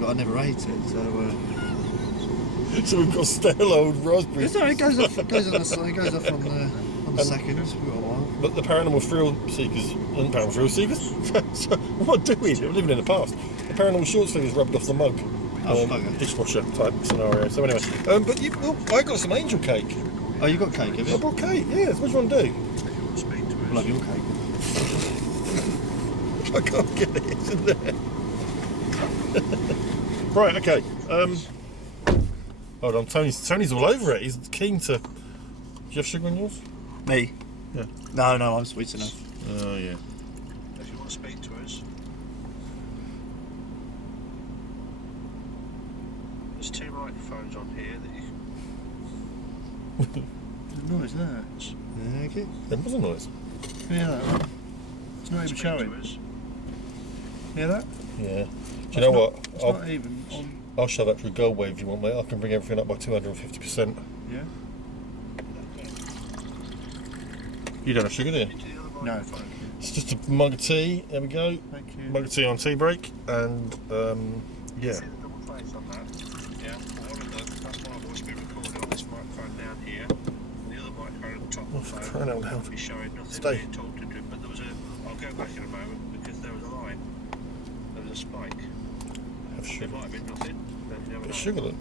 But I never ate it, so. So we've got stale old raspberries. No, it goes off. It goes off on the seconds. We've got a while. But the paranormal thrill seekers, and paranormal thrill seekers. So what do we do? We're living in the past. The paranormal short sleeve is rubbed off the mug. Dishwasher type scenario. So anyway, but I got some angel cake. Oh, you got cake, have you? I brought cake. Yes. What do you want to do? I love your cake. I can't get it, isn't there? Right. Okay. Hold on. Tony's all over it. He's keen to. Do you have sugar in yours? Me? Yeah. No, I'm sweet enough. Oh yeah. If you want to speak to us, there's 2 microphones on here that you. The noise there. Okay. There was a noise. Yeah, that. It's not even showing. Hear that? Yeah. Do you know what? It's not even on. I'll shove that through Gold Wave if you want, mate. I can bring everything up by 250%. Yeah. You don't have sugar, do you? No. It's just a mug of tea. There we go. Thank you. Mug of tea on tea break, and yeah. See the double face on that? Yeah. Well, one of them, that's why I've always been recording on this microphone down here. And the other microphone at the top of the For phone crying out loud. is showing nothing Stay. being talked to. But there was I'll go back in a moment because there was a line. There was a spike. Have It sugar. might have been nothing. Then you never Bit know. of sugar then.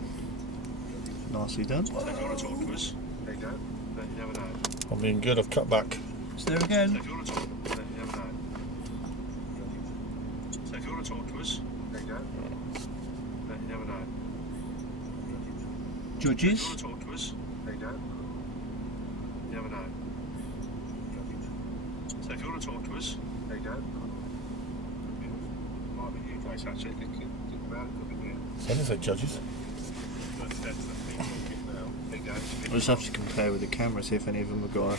Nicely done. So if you want to talk to us, there you go. Then you never know. I'm being good. I've cut back. It's there So again. if you want to talk, then you never know. So if you want to talk to us, there you go. Then you never know. If you Judges. want to talk to us, there you go. You never know. So if you want to talk to us, there you go. Might be you guys actually thinking about it, could be me. I didn't say judges. That's the thing talking now. There you go. We'll just have to compare with the camera, see if any of them have got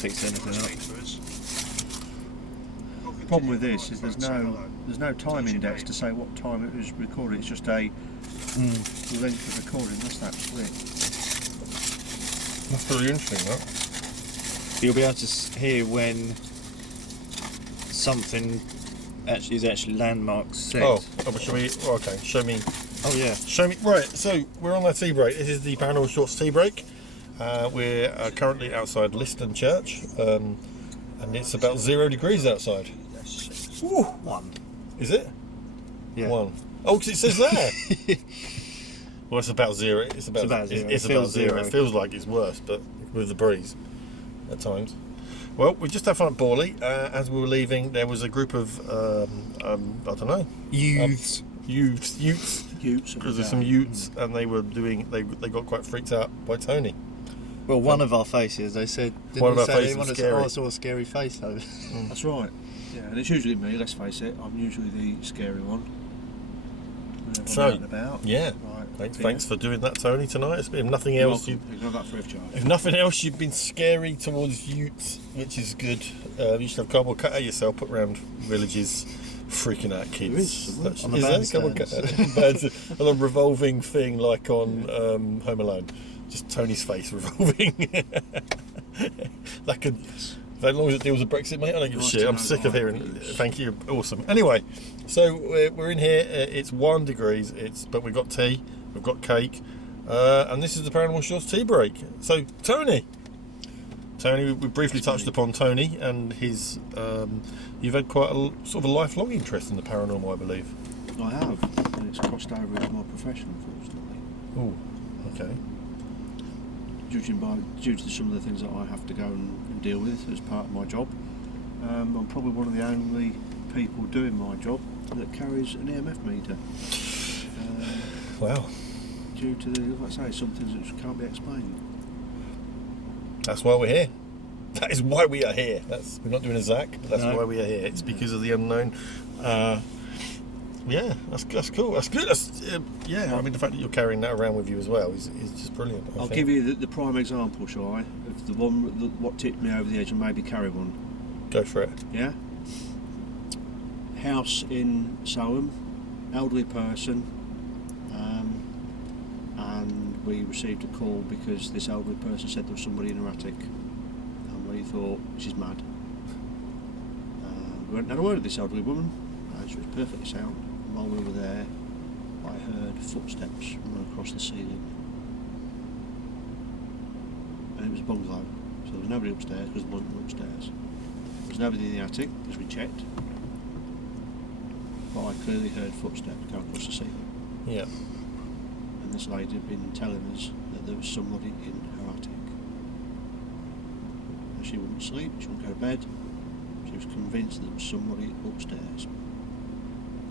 picked anything up. The Problem with this is there's no time index to say what time it was recorded. It's just a length of recording. That's that split. That's really interesting, that. You'll be able to hear when something is actually landmark set. Oh, shall we? Oh, okay, show me. Oh yeah. Show me. Right, so we're on our tea break. This is the Paranormal Shorts tea break. We're currently outside Liston Church, and it's about 0 degrees outside. Ooh, 1. Is it? Yeah. 1. Oh, because it says there. Well, it's about 0. It's about 0. It's It about feels 0. 0. It feels like it's worse, but with the breeze at times. Well, we just had fun at Borley. As we were leaving, there was a group of I don't know, Youths. Utes. Because there's some Utes, and they were doing. They got quite freaked out by Tony. Well, one of our faces, they said. One of our faces they was wanted to- scary. Oh, I saw a scary face though. That's right. Yeah, and it's usually me, let's face it. I'm usually the scary one. Whenever I'm So, out and about. yeah. Right. Thanks for doing that, Tony, tonight. If nothing else, You got that free of charge. if nothing else, you've been scary towards Utes, which is good. You should have cardboard cutout yourself, put around villages, freaking out kids. There is somewhere. That's- On the is there? Cardboard bandstands. cutout? A little revolving thing like on Home Alone. Just Tony's face revolving. That could. As long as it deals with Brexit, mate, I don't give a Nice shit. to I'm know sick the of hearing. views. Thank you, awesome. Anyway, so we're in here. It's 1 degrees. But we've got tea, we've got cake, and this is the Paranormal Shorts tea break. So Tony, we briefly touched upon Tony and his. You've had quite a sort of a lifelong interest in the paranormal, I believe. I have, and it's crossed over into my profession, unfortunately. Oh, okay. Due to some of the things that I have to go and deal with as part of my job, I'm probably one of the only people doing my job that carries an EMF meter. Wow. Due to the, like I say, some things which can't be explained. That's why we're here. That is why we are here. We're not doing a Zach, but that's No. why we are here. It's because of the unknown. Yeah, that's cool. That's good. Yeah, I mean the fact that you're carrying that around with you as well is just brilliant. I I'll think. give you the prime example, shall I? Of the one what tipped me over the edge and maybe carry one. Go for it. Yeah. House in Soham, elderly person, and we received a call because this elderly person said there was somebody in her attic, and we thought she's mad. We went and had a word with this elderly woman. She was perfectly sound. while we were there, I heard footsteps run across the ceiling. And it was a bungalow, so there was nobody upstairs because there wasn't upstairs. There was nobody in the attic as we checked, but I clearly heard footsteps go across the ceiling. Yeah. And this lady had been telling us that there was somebody in her attic. And she wouldn't sleep, she wouldn't go to bed. She was convinced there was somebody upstairs.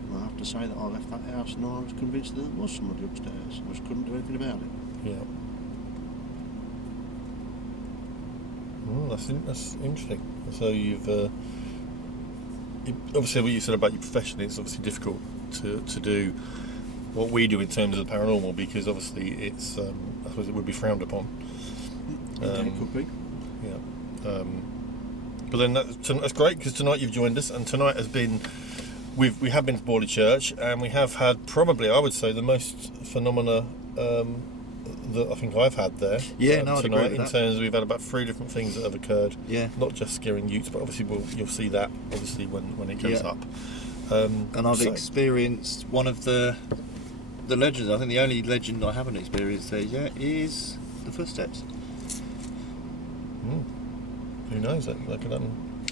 And I have to say that I left that house and I was convinced that there was somebody upstairs. I just couldn't do anything about it. Yeah. That's interesting. So you've obviously what you said about your profession. It's obviously difficult to do what we do in terms of the paranormal, because obviously it's I suppose it would be frowned upon. Yeah, it could be. Yeah. But then that's great, because tonight you've joined us, and tonight has been we have been to Borley Church, and we have had probably, I would say, the most phenomena that I think I've had there. Yeah, no, I'd agree tonight, with in that. terms of we've had about 3 different things that have occurred. Yeah. Not just scaring utes, but obviously you'll see that obviously when it goes Yeah. up. And I've so- experienced one of the legends. I think the only legend I haven't experienced there yet is the footsteps. Who knows? That could happen.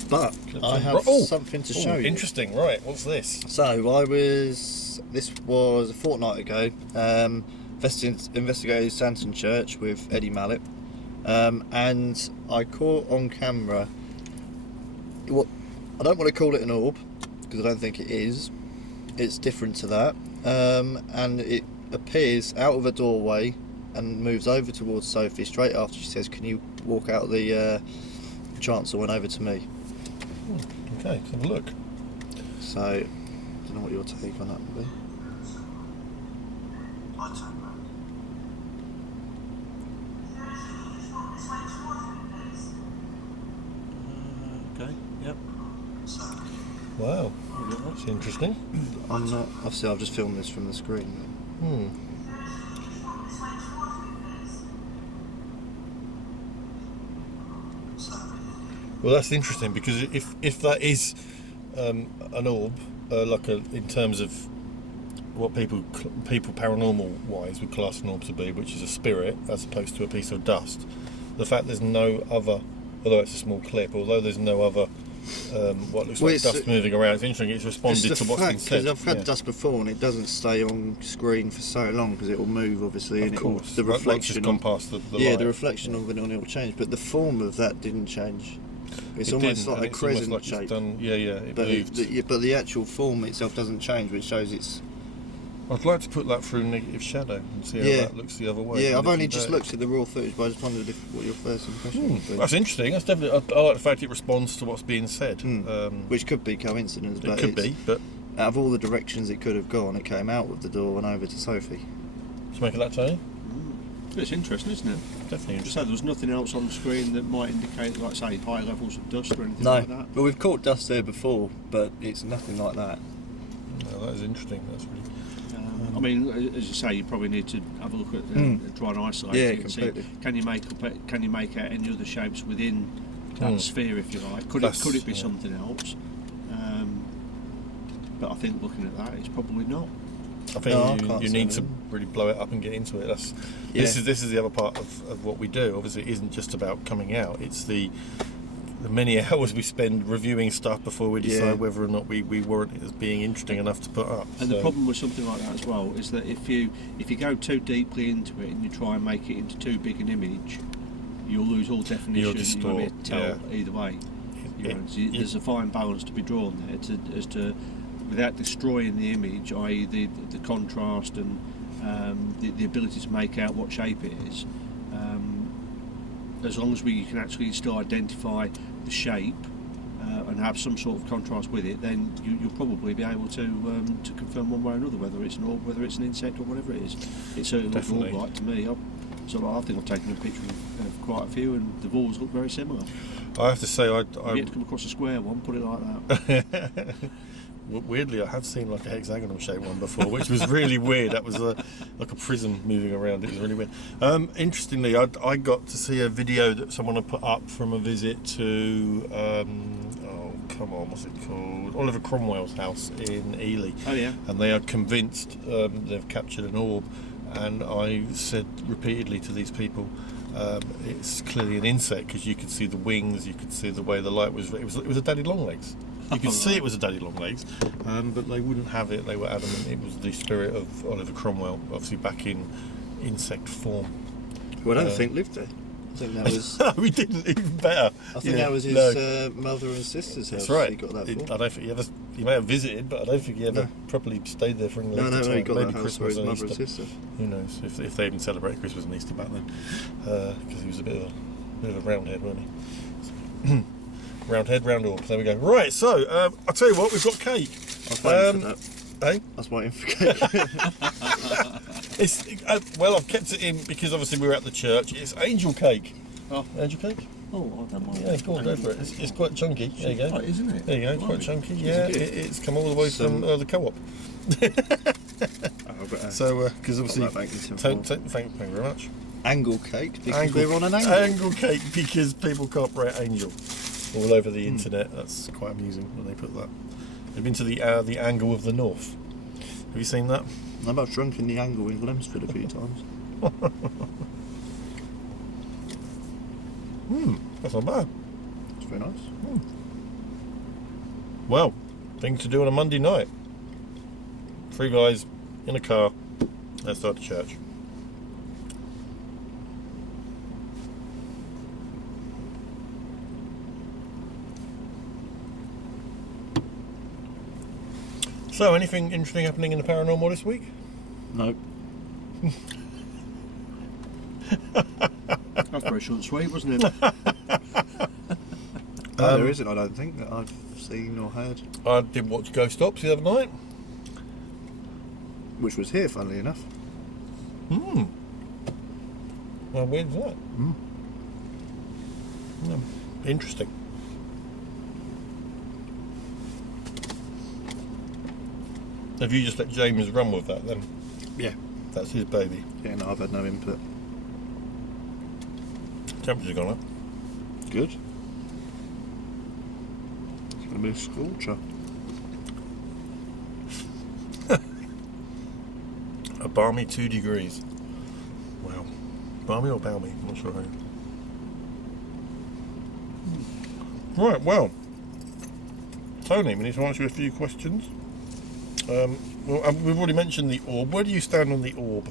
But I have something to show you. Interesting. Right. What's this? So this was a fortnight ago. Investigated Santon Church with Eddie Mallet, and I caught on camera what I don't want to call it an orb, because I don't think it is. It's different to that, and it appears out of a doorway and moves over towards Sophie straight after she says, "Can you walk out the chancel and over to me?" Okay, let's have a look. So I don't know what your take on that would be. Okay, yep. Wow, that's interesting. I'm not. Obviously, I've just filmed this from the screen. Well, that's interesting, because if that is an orb, in terms of what people paranormal wise would class an orb to be, which is a spirit as opposed to a piece of dust, the fact there's no other, although it's a small clip, although there's no other what looks like dust moving around, it's interesting. It's responded to what's been said. Because I've had dust before, and it doesn't stay on screen for so long, because it will move, obviously, Of and course, the reflection gone past the yeah, light. the reflection of it on it will change, but the form of that didn't change. It's It almost didn't, like and a it's almost crescent like it's shape. done, it But moved. but the actual form itself doesn't change, which shows it's. I'd like to put that through negative shadow and see how Yeah. that looks the other way. Yeah, I've only Different just day. looked at the raw footage, but I just wondered what your first impression would be. That's interesting. That's definitely. I like the fact it responds to what's being said. Which could be coincidence, It but could be, but out of all the directions it could have gone, it came out of the door and over to Sophie. to make of that, Tony? It's interesting, isn't it? Definitely Just so interesting. there was nothing else on the screen that might indicate, like say, high levels of dust or anything No, like that. well, we've caught dust there before, but it's nothing like that. No, that is interesting. That's really. I mean, as you say, you probably need to have a look at try and isolate Yeah, it and see, completely. can you make out any other shapes within that sphere, if you like? Could it be something else? But I think looking at that, it's probably not. I think No, I can't you say need to no. really blow it up and get into it. This is the other part of what we do. Obviously, it isn't just about coming out. It's the many hours we spend reviewing stuff before we decide whether or not we warrant it as being interesting enough to put up. And the problem with something like that as well is that if you go too deeply into it and you try and make it into too big an image, you'll lose all definition. You'll You distort, won't be able to tell either way. There's a fine balance to be drawn there as to without destroying the image, i.e. the contrast and the ability to make out what shape it is. As long as you can actually still identify the shape and have some sort of contrast with it, then you'll probably be able to confirm one way or another whether it's an orb, whether it's an insect, or whatever it is. It certainly looks all right to me. I think I've taken a picture of quite a few, and they've always looked very similar. I have to say, If you had to come across a square one, put it like that. weirdly, I have seen like a hexagonal shaped one before, which was really weird. That was like a prism moving around. It was really weird. Interestingly, I got to see a video that someone had put up from a visit to come on, what's it called? Oliver Cromwell's house in Ely. Oh yeah. And they are convinced they've captured an orb. And I said repeatedly to these people, it's clearly an insect because you could see the wings, you could see the way the light was. It was a daddy longlegs. You could see it was a daddy longlegs, but they wouldn't have it. They were adamant it was the spirit of Oliver Cromwell, obviously back in insect form. Who I don't think lived there. I think that was. No, we didn't. Even better. I think that was his mother and sister's house. That's right. He got that for. I don't think he ever. He may have visited, but I don't think he ever properly stayed there for any length of time. He got Maybe that house for Christmas his and mother Easter. and sister. Who knows if they even celebrated Christmas and Easter back then? Because he was a bit of a roundhead, wasn't he? Roundhead, round orb. There we go. Right. So I'll tell you what. We've got cake. I was waiting for that. Eh? I was waiting for cake. It's well, I've kept it in because obviously we were at the church. It's angel cake. Oh. Angel cake. Oh, I don't mind. Yeah, go on, go for it. It's quite chunky. There you go. Right, isn't it? There you go. It's quite chunky. Yeah, it's come all the way from the co-op. So, because obviously, thank you very much. Angle cake because we're on an angle. Angle cake because people can't write angel all over the internet. That's quite amusing when they put that. They've been to the angle of the north. Have you seen that? I've drunk in the angle in Glemsford a few times. That's not bad. It's very nice. Well, thing to do on a Monday night. 3 guys in a car outside the church. So, anything interesting happening in the paranormal this week? Nope. That's very short and sweet, wasn't it? There isn't, I don't think, that I've seen or heard. I did watch Ghost Ops the other night. Which was here, funnily enough. How weird is that? Interesting. Have you just let James run with that then? Yeah. That's his baby. Yeah, no, I've had no input. Temperature's gone up. Good. It's going to be a scorcher. A balmy 2 degrees. Wow. Balmy or balmy? I'm not sure how. Right, well. Tony, we need to answer a few questions. We've already mentioned the orb. Where do you stand on the orb?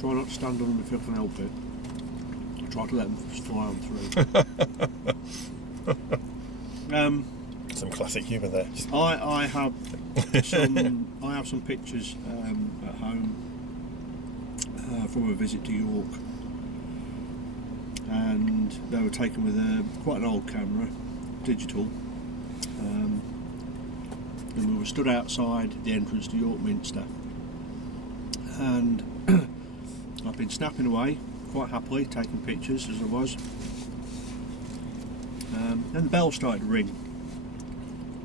Try not to stand on them if you can help it. Try to let them fly on through. Some classic humour there. I have some pictures at home from a visit to York, and they were taken with quite an old camera, digital. And we were stood outside the entrance to York Minster, and I've been snapping away quite happily, taking pictures as I was. Then the bell started to ring.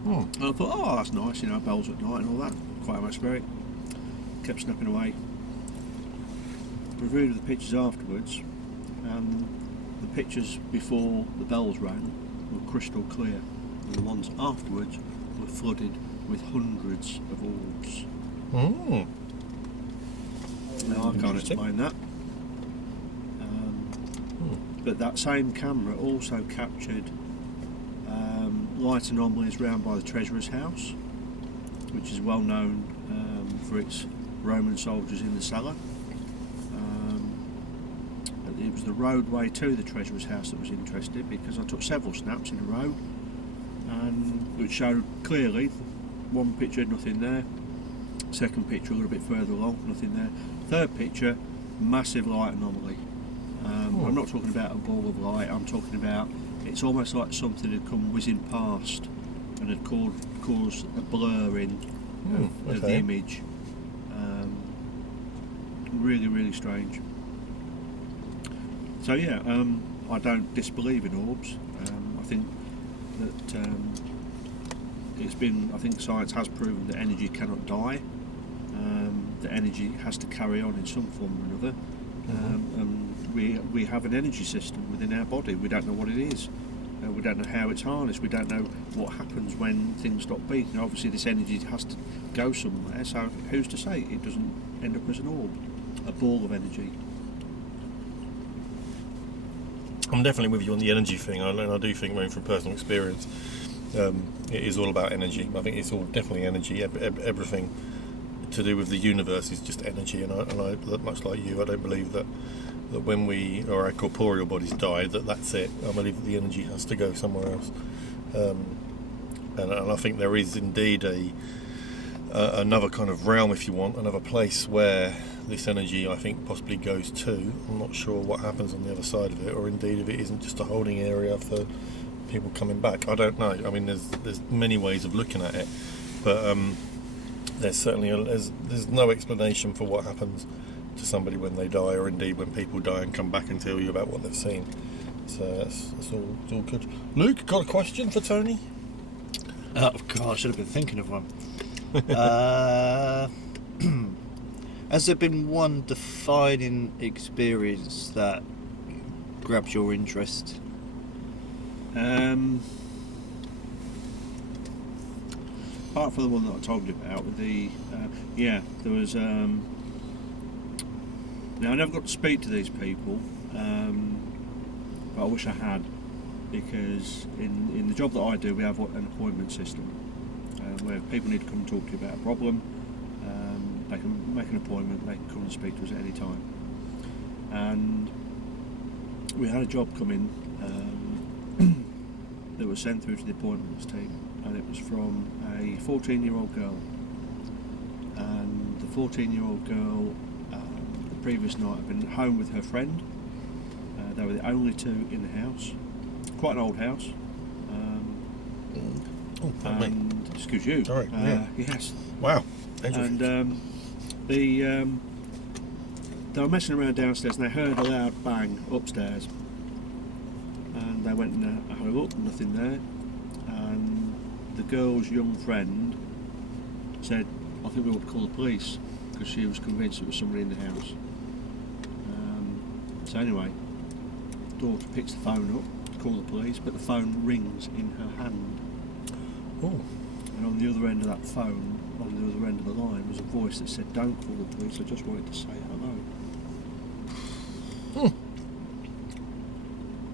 And I thought, oh, that's nice, bells at night and all that, quite atmospheric. Kept snapping away. Reviewed the pictures afterwards, and the pictures before the bells rang were crystal clear, and the ones afterwards were flooded with hundreds of orbs. Now I can't explain that. But that same camera also captured light anomalies round by the Treasurer's house, which is well known for its Roman soldiers in the cellar. It was the roadway to the Treasurer's house that was interesting, because I took several snaps in a row, and which showed clearly. One picture, nothing there. Second picture, a little bit further along, nothing there. Third picture, massive light anomaly. I'm not talking about a ball of light, I'm talking about, it's almost like something had come whizzing past and had caused a blurring of the image. Really, really strange. So yeah, I don't disbelieve in orbs. I think that I think science has proven that energy cannot die. That energy has to carry on in some form or another. And we have an energy system within our body. We don't know what it is. We don't know how it's harnessed. We don't know what happens when things stop beating. Obviously, this energy has to go somewhere. So who's to say it doesn't end up as an orb, a ball of energy? I'm definitely with you on the energy thing, and I do think, from personal experience, it is all about energy. I think it's all definitely energy. Everything to do with the universe is just energy, and I much like you, I don't believe that when our corporeal bodies die, that's it. I believe that the energy has to go somewhere else, and I think there is indeed another kind of realm, if you want, another place where this energy, I think, possibly goes to. I'm not sure what happens on the other side of it, or indeed if it isn't just a holding area for people coming back. I don't know. I mean, there's many ways of looking at it, but there's certainly there's no explanation for what happens to somebody when they die, or indeed when people die and come back and tell you about what they've seen. So that's all good. Luke, got a question for Tony? Oh God, I should have been thinking of one. Has there been one defining experience that grabs your interest? Apart from the one that I told you about, with there was. Now I never got to speak to these people, but I wish I had, because in the job that I do, we have an appointment system where if people need to come and talk to you about a problem, they can make an appointment, they can come and speak to us at any time. And we had a job come in that was sent through to the appointments team, and it was from a 14-year-old girl. And the 14-year-old girl, the previous night, had been home with her friend. They were the only two in the house. Quite an old house. And excuse you. Sorry. Yes. Wow. And they were messing around downstairs, and they heard a loud bang upstairs. And they went and had a look, nothing there. And the girl's young friend said, "I think we ought to call the police," because she was convinced it was somebody in the house. So anyway, daughter picks the phone up to call the police, but the phone rings in her hand. Oh. And on the other end of that phone, on the other end of the line, was a voice that said, "Don't call the police, I just wanted to say hello."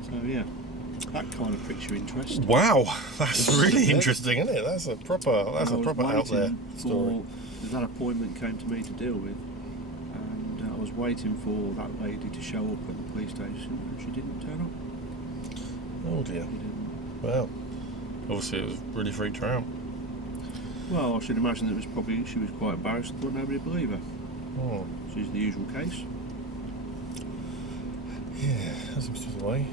So yeah, that kind of pricks your interest. Wow, that's really interesting, isn't it? That's a proper out there story. That appointment came to me to deal with, and I was waiting for that lady to show up at the police station, and she didn't turn up. Oh dear. She didn't. Wow. Obviously, it was really freaked her out. Well, I should imagine that she was quite embarrassed and thought nobody would believe her. Oh. Which is the usual case. Yeah, that seems to be the way.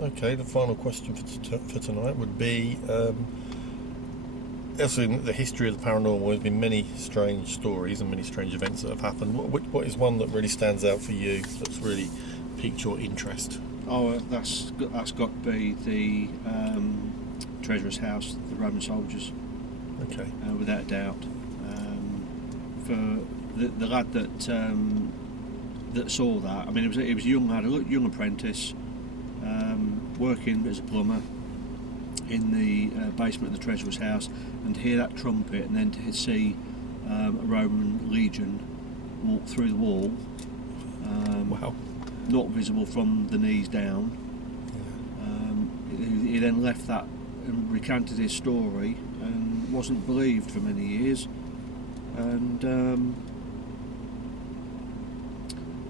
Okay, the final question for tonight would be, also in the history of the paranormal, there's been many strange stories and many strange events that have happened. What is one that really stands out for you, that's really piqued your interest? Oh, that's got to be the Treasurer's House, the Roman soldiers. Okay. Without a doubt. For the lad that saw that, I mean, it was a young lad, a young apprentice, working as a plumber in the basement of the Treasurer's House, and to hear that trumpet, and then to see a Roman legion walk through the wall. Wow. Not visible from the knees down. He then left that and recanted his story, and wasn't believed for many years. And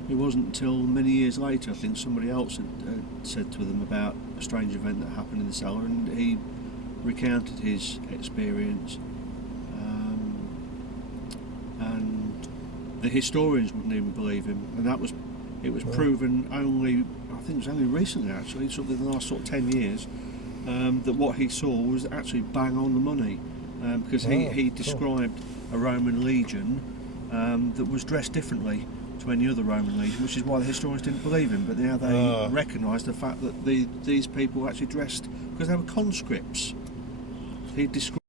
it wasn't until many years later, I think somebody else had said to them about a strange event that happened in the cellar, and he recounted his experience. And the historians wouldn't even believe him, and it was proven only, I think it was only recently actually, sort of in the last sort of 10 years, that what he saw was actually bang on the money, because he described a Roman legion that was dressed differently to any other Roman legion, which is why the historians didn't believe him. But now they recognise the fact that these people were actually dressed because they were conscripts. He described